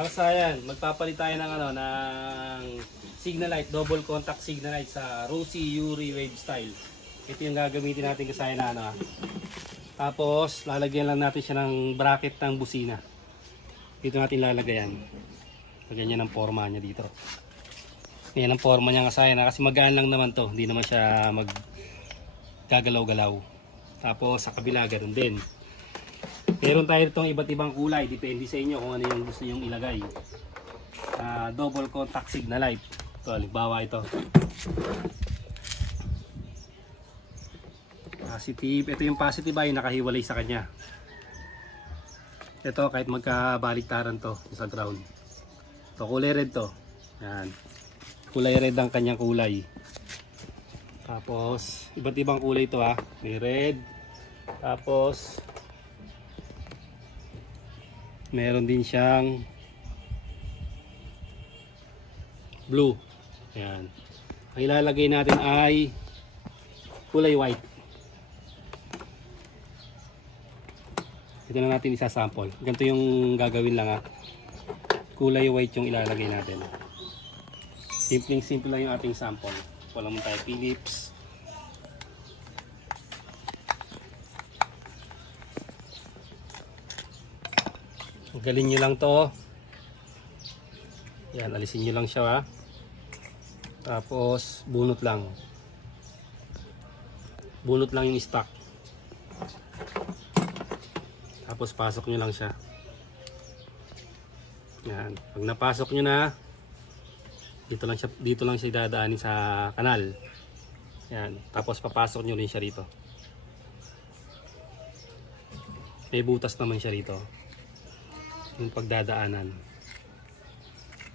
Para sa yan, magpapalit tayo ng signal light, double contact signal light sa Rossi Yuri Wave Style. Ito yung gagamitin natin kasi na Tapos lalagyan lang natin siya ng bracket ng busina. Dito natin lalagyan. Lagyan niya ng forma niya dito. Yan ang forma niya kasi magaan lang naman to, hindi naman siya gagalaw-galaw. Tapos sa kabila ganoon din. Meron tayo itong iba't ibang kulay, depende sa inyo kung ano yung gusto nyong ilagay. Double contact signal light. Ito, halimbawa ito. Positive, ito yung positive ay nakahiwalay sa kanya. Ito kahit magkabaliktaran to sa ground. Ito kulay red to. Yan. Kulay red ang kanyang kulay. Tapos iba't ibang kulay ito May red. Tapos meron din siyang blue. Ayan. Ang ilalagay natin ay kulay white. Ito na natin isasample. Ganito yung gagawin lang Kulay white yung ilalagay natin. Simple lang yung ating sample. Wala mo tayo Philips. Galin nyo lang to. Yan, alisin nyo lang siya Tapos bunot lang. Bunot lang yung stock. Tapos pasok nyo lang siya. Yan. Pag napasok nyo na, dito lang siya dadaanin sa kanal. Yan. Tapos papasok nyo rin siya rito. May butas naman siya rito. Yung pagdadaanan.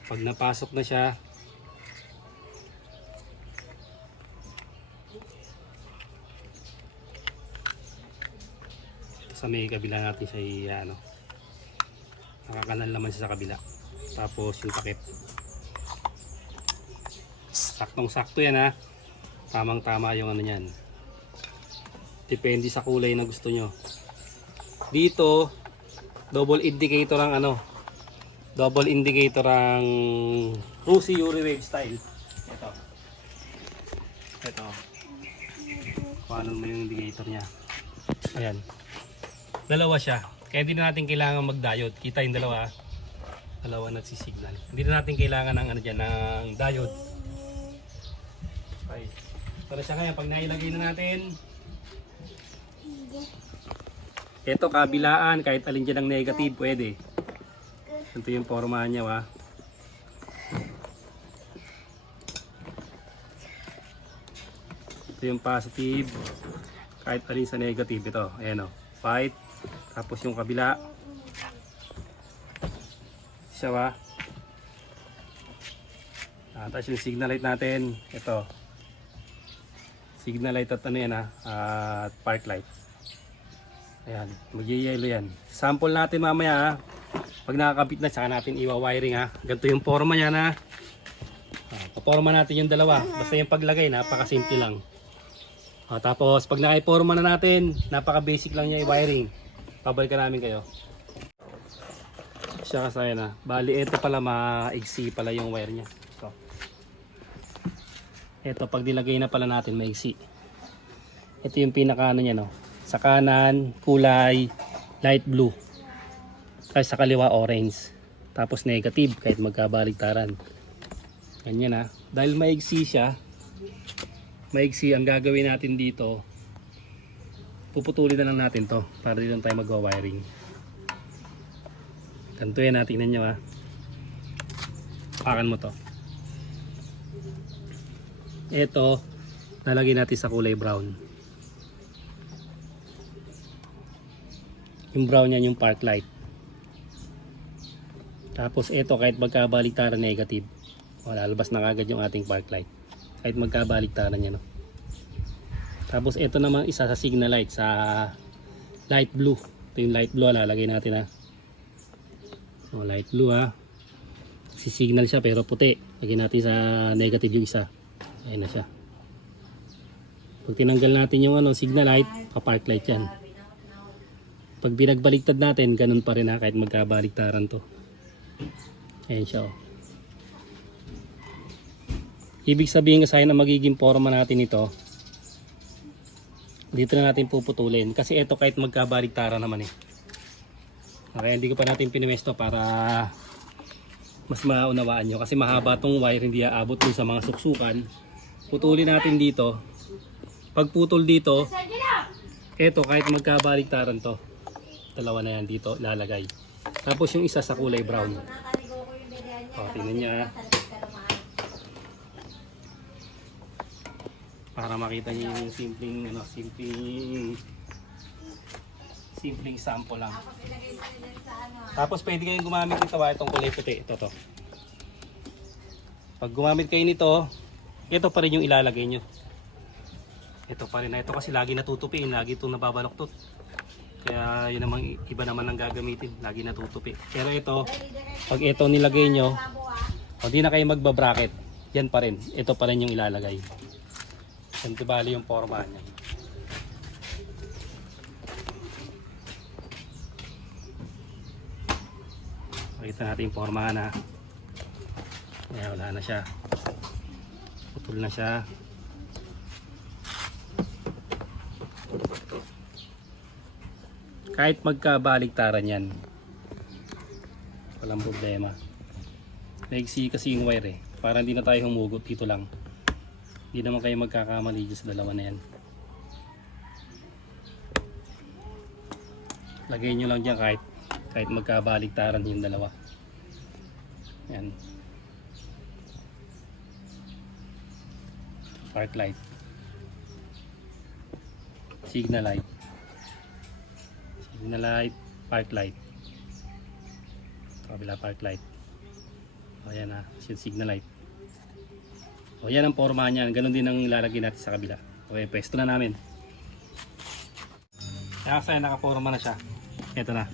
Pag napasok na siya, sa may kabila natin siya nakakanal naman siya sa kabila. Tapos yung takip, saktong sakto yan tamang tama yung niyan. Depende sa kulay na gusto nyo. Dito double indicator ang Rossi Yuri Wave Style. Ito paano mo yung indicator nya. Ayan, dalawa siya, kaya hindi na natin kailangan mag-diode. Kita yung dalawa nagsisignal. Hindi na natin kailangan ng ng diode. Okay, para siya ngayon pag nailagay na natin ito kabilaan, kahit alin dyan ang negative pwede. Ito yung forma niya ito yung positive, kahit alin sa negative. Ito, ayan white. Tapos yung kabila siya tapos yung signal light natin, ito signal light at at park light. Ayan, mag-yellow yan. Sample natin mamaya pag nakakabit na, saka natin iwa-wiring Ganito yung forma niya paporma natin yung dalawa. Basta yung paglagay, napaka-simple lang. Tapos pag naka-forma na natin, napaka-basic lang niya i-wiring. Pabalikan namin kayo. Siya kasaya Bali, ito pala maigsi pala yung wire niya. Ito pag nilagay na pala natin, maigsi. Ito yung pinaka niya Sa kanan, kulay light blue. Kasi sa kaliwa, orange. Tapos negative, kahit magkabaligtaran. Ganyan Dahil maigsi siya, maigsi, ang gagawin natin dito, puputulin na lang natin to para dito tayo magwa-wiring. Ganito yan tingnan nyo Pakan mo to. Ito, lalagay natin sa kulay brown. Yung brown yan yung park light. Tapos ito kahit magkabaliktaran negative, lalabas na agad yung ating park light. Kahit magkabaliktaran yan Tapos ito naman isa sa signal light, sa light blue. Ito yung light blue lalagay natin light blue si-signal siya pero puti. Lagyan natin sa negative yung isa. Ayan na siya. Pag tinanggal natin yung signal light, pa-park light yan. Pag binagbaliktad natin, ganun pa rin kahit magkabaliktaran to. Ayan siya, oh. Ibig sabihin kasi na magiging forma natin ito, dito na natin puputulin. Kasi ito kahit magkabaligtara naman eh. Okay, hindi ko pa natin pinumesto para mas maunawaan nyo. Kasi mahaba tong wire, hindi aabot dun sa mga suksukan. Putulin natin dito. Pag putol dito, ito kahit magkabaligtaran to. Dalawa na yan dito lalagay. Tapos yung isa sa kulay brown. O, tingnan niya. Para makita niyo yung simpleng simpleng sample lang. Tapos pwede kayong gumamit nito, itong kulay puti, ito to. Pag gumamit kayo nito, ito pa rin yung ilalagay nyo. Ito pa rin na ito kasi lagi natutupiin, lagi itong nababaloktot. Kaya yun namang iba naman ang gagamitin, lagi natutupi. Pero ito, pag ito nilagay nyo, hindi na kayo magbabracket, yan pa rin. Ito pa rin yung ilalagay. Ganito bali yung forma niya. Pakita natin yung forma na. Ayan, wala na siya. Putol na siya. Kahit magkabaligtaran yan, walang problema. Naigsi kasi yung wire eh. Para hindi na tayo humugot, dito lang. Hindi naman kayo magkakamali sa dalawa na yan. Lagay nyo lang dyan kahit magkabaligtaran yung dalawa. Yan. Park light. Signal light. Signal light. Park light. Kabila park light. O yan ha. Yung signal light. O yan ang forma niyan. Ganon din ang ilalagay natin sa kabila. Okay, pwesto na namin. Kaya kasi nakaporma na siya. Ito na.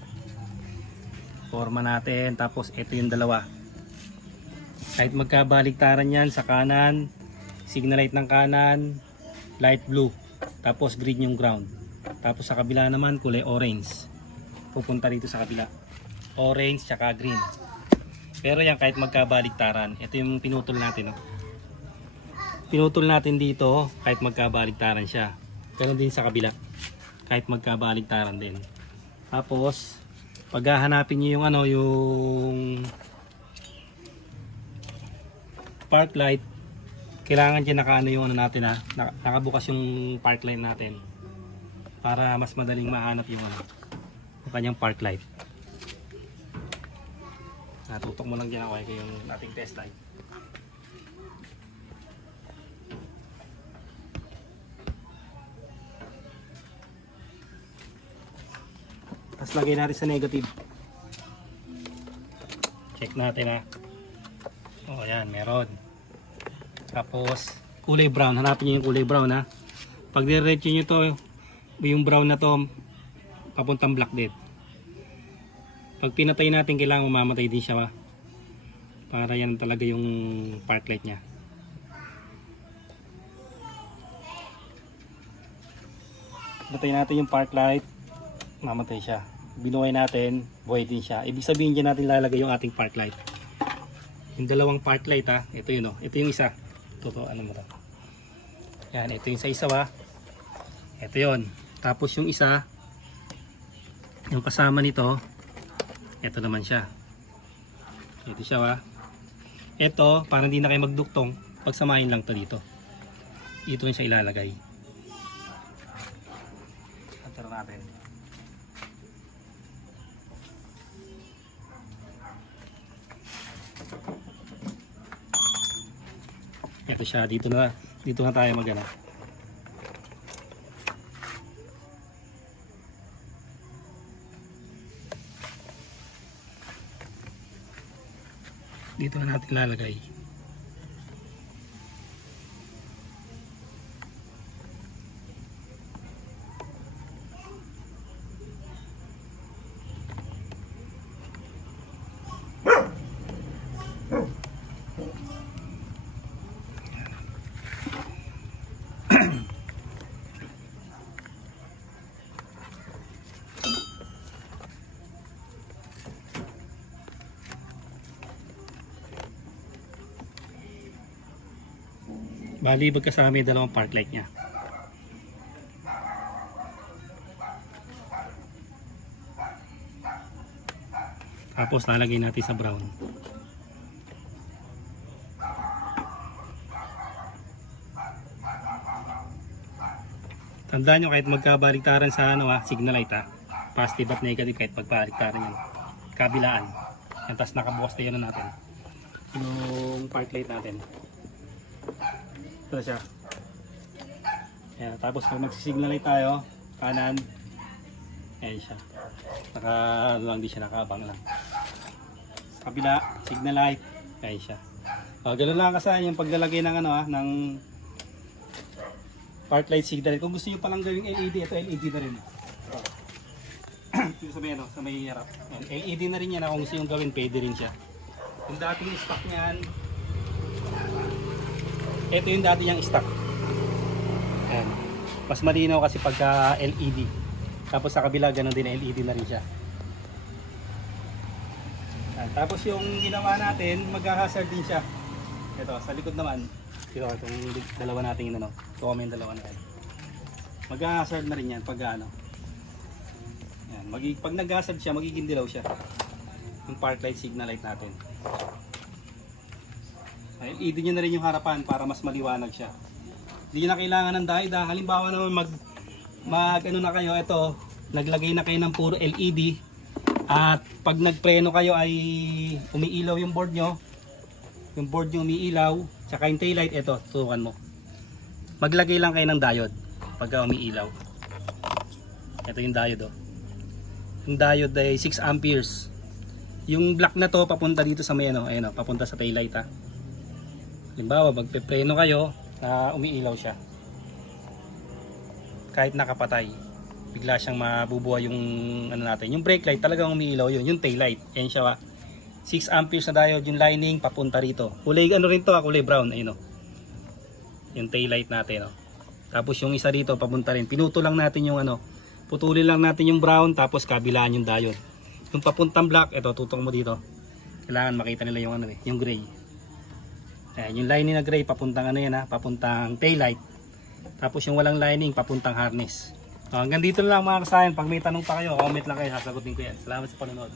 Forma natin. Tapos ito yung dalawa. Kahit magkabaligtaran yan sa kanan. Signal light ng kanan. Light blue. Tapos green yung ground. Tapos sa kabila naman kulay orange. Pupunta dito sa kabila. Orange tsaka green. Pero yan kahit magkabaligtaran. Ito yung pinutol natin. Oh. Pinutol natin dito kahit magkabaligtaran siya. Pero din sa kabila kahit magkabaligtaran din. Tapos pag hahanapin niyo yung yung park light, kailangan diyan nakaano yung natin nakabukas yung park light natin para mas madaling mahanap yung yung kanyang park light. Natutok mo lang diyan ako yung ating test light. Tapos lagay natin sa negative. Check natin O yan, meron. Tapos kulay brown. Hanapin nyo yung kulay brown Pag diretso nyo to, yung brown na to, papuntang black dead. Pag pinatay natin, kailangan mamamatay din siya para yan talaga yung park light nya. Patay natin yung park light, mamatay siya. Binuhay natin, buhay din siya. Ibig sabihin dyan natin lalagay yung ating park light. Yung dalawang park light ito yun ito yung isa. Ito ano mo yan, ito yung sa isa ito yun. Tapos yung isa, yung kasama nito, ito naman siya. Ito siya Ito, para hindi na kayo magduktong, pagsamahin lang to dito. Dito siya ilalagay. Ito natin. Ito siya, dito na tayo magana. Dito na natin lalagay. Bali, magkasama yung dalawang park light niya. Tapos lalagay natin sa brown. Tandaan nyo kahit magkabaliktaran sa signal light positive at negative kahit magkabaliktaran yan. Kabilaan. Yan, tapos nakabukas na yun natin. Yung park light natin. Ito na siya. Ayan, tapos pag magsisignal light tayo, kanan, ayan siya. Lang di siya, nakabang lang. Sa kabila, signal light, ayan siya. Ganun lang kasi yung paglalagay ng ng park light signal light. Kung gusto nyo palang gawing LED, ito LED na rin. Dito sa may harap. Ayan, LED na rin yan, kung gusto nyo gawin, pwede rin siya. Yung dating stock niyan, ito yung dati niyang stock. Ayan. Mas malinaw kasi pagka LED. Tapos sa kabila ganun din, LED na rin siya. Ayan. Tapos yung ginawa natin, magha-hazard din siya. Ito, sa likod naman. Ito, itong dalawa natin yun, ito kami yung dalawa natin. Magha-hazard na rin yan pag Ayan. Pag nag-hazard siya, magiging dilaw siya. Yung park light, signal light natin. LED nyo na rin yung harapan para mas maliwanag siya. Hindi na kailangan ng dahil. Halimbawa naman na kayo, ito, naglagay na kayo ng puro LED at pag nagpreno kayo ay umiilaw yung board nyo umiilaw, tsaka yung tail light, ito, tutukan mo. Maglagay lang kayo ng diode pagka umiilaw. Ito yung diode, Yung diode ay 6 amperes. Yung black na to papunta dito sa may ayun, papunta sa tail light Halimbawa, magpepreno kayo na umiilaw siya. Kahit nakapatay, bigla siyang mabubuhay yung natin. Yung brake light talagang umiilaw yun, yung tail light. Yan siya 6 amperes na diode, yung lining papunta rito. Kulay rin to, kulay brown, ayun Yung tail light natin, Tapos yung isa dito papunta rin. Pinuto lang natin yung putulin lang natin yung brown tapos kabilaan yung diode. Yung papuntang black, ito tutok mo dito. Kailangan makita nila yung yung gray. Ayan, yung lining na gray papuntang papuntang tail light. Tapos yung walang lining papuntang harness. Hanggang dito na lang mga kasayan. Pag may tanong pa kayo, comment lang kayo, sasagutin ko yan. Salamat sa panonood.